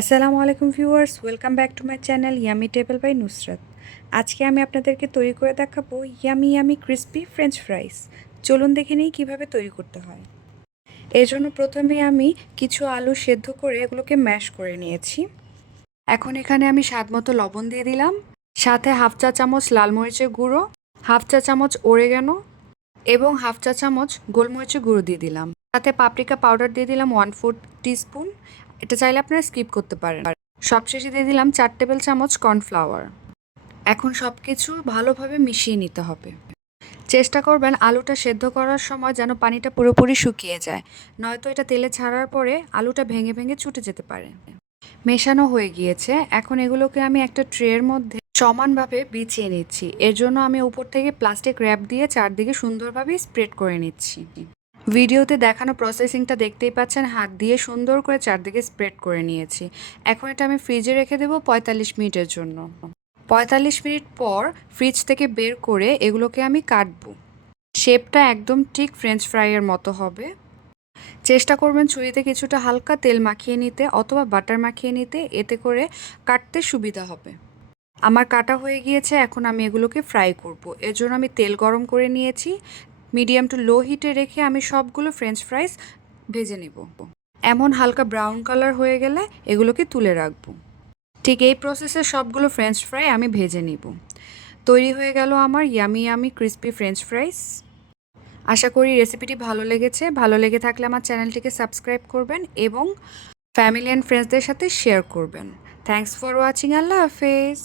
আসসালামু আলাইকুম viewers, welcome back to my channel yummy table by Nusrat. আজকে আমি আপনাদেরকে তৈরি করে দেখাবো yummy yummy crispy French fries. চলুন দেখে নিই কীভাবে তৈরি করতে হয়। এর জন্য প্রথমে আমি কিছু আলু সেদ্ধ করে এগুলোকে ম্যাশ করে নিয়েছি। এখন এখানে আমি স্বাদ মতো লবণ দিয়ে দিলাম, সাথে হাফ চা চামচ লাল মরিচের গুঁড়ো, হাফ চা চামচ অরেগানো এবং হাফ চা চামচ গোলমরিচের গুঁড়ো দিয়ে দিলাম। সাথে পাপরিকা পাউডার দিয়ে দিলাম 1/4 টিস্পুন। এটা চাইলে আপনারা স্কিপ করতে পারেন। সবশেষে দিয়ে দিলাম 4 টেবিল চামচ কর্নফ্লাওয়ার। এখন সব কিছু ভালোভাবে মিশিয়ে নিতে হবে। চেষ্টা করবেন আলুটা সেদ্ধ করার সময় যেন পানিটা পুরোপুরি শুকিয়ে যায়, নয়তো এটা তেলে ছাড়ার পরে আলুটা ভেঙে ভেঙে ছুটে যেতে পারে। মেশানো হয়ে গিয়েছে। এখন এগুলোকে আমি একটা ট্রের মধ্যে সমানভাবে বিছিয়ে নিচ্ছি। এর জন্য আমি উপর থেকে প্লাস্টিক র্যাপ দিয়ে চারদিকে সুন্দরভাবে স্প্রেড করে নিচ্ছি। ভিডিওতে দেখানো প্রসেসিংটা দেখতেই পাচ্ছেন, হাত দিয়ে সুন্দর করে চারদিকে স্প্রেড করে নিয়েছি। এখন এটা আমি ফ্রিজে রেখে দেবো 45 মিনিটের জন্য। 45 মিনিট পর ফ্রিজ থেকে বের করে এগুলোকে আমি কাটবো। শেপটা একদম ঠিক ফ্রেঞ্চ ফ্রাইয়ের মতো হবে। চেষ্টা করবেন ছুরিতে কিছুটা হালকা তেল মাখিয়ে নিতে অথবা বাটার মাখিয়ে নিতে, এতে করে কাটতে সুবিধা হবে। আমার কাটা হয়ে গিয়েছে। এখন আমি এগুলোকে ফ্রাই করব। এর জন্য আমি তেল গরম করে নিয়েছি। মিডিয়াম টু লো হিটে রেখে আমি সবগুলো ফ্রেঞ্চ ফ্রাইস ভেজে নেব। এমন হালকা ব্রাউন কালার হয়ে গেলে এগুলোকে তুলে রাখবো। ঠিক এই প্রসেসে সবগুলো ফ্রেঞ্চ ফ্রাই আমি ভেজে নিব। তৈরি হয়ে গেল আমার yummy yummy crispy French fries. আশা করি রেসিপিটি ভালো লেগেছে। ভালো লেগে থাকলে আমার চ্যানেলটিকে সাবস্ক্রাইব করবেন এবং ফ্যামিলি অ্যান্ড ফ্রেন্ডসদের সাথে শেয়ার করবেন। Thanks for watching. আল্লাহ হাফেজ।